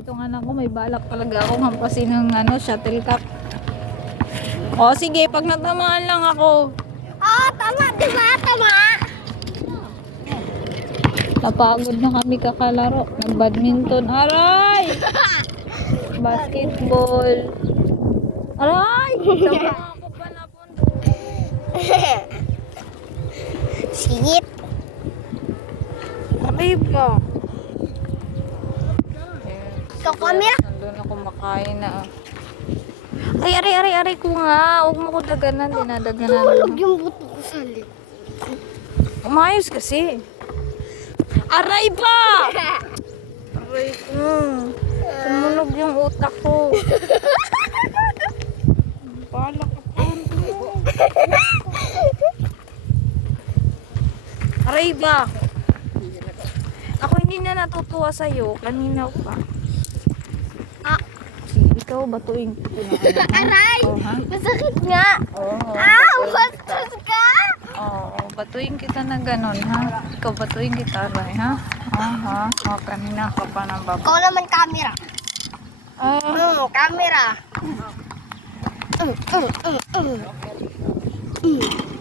Itong anak ko may balak talaga akong hampasin ng ano, shuttlecock. O sige, pag natamaan lang ako. Oh, tama, di ba? Tama. Napagod na kami kakalaro. Nag-badminton. Aray! Basketball. Aray! Tama ako pa napunta. Singit. Aray ba? Ikaw, camera. Nandun ako makain na. Ay, aray, aray, aray ko nga. Huwag mo ko daganan. Dinadaganan Tulog yung buto ko sa lip. Umayos kasi. Aray ba? Aray ko. Tumunog yung utak ko. Balak ako. Aray ba? Ako hindi na natutuwa sa'yo. Kanina pa. Ah. Ikaw ano. ha? Aray! Ha? Masakit nga. Oo. Ah, bastos ka. Oo, batuin kita na ganon, ha? Ikaw batuin kita, Aray, ha? Aha, oh, kanina ka pa ng baba. Ikaw naman camera. Ah, Mm, camera. Mm, mm, mm, mm. Mm.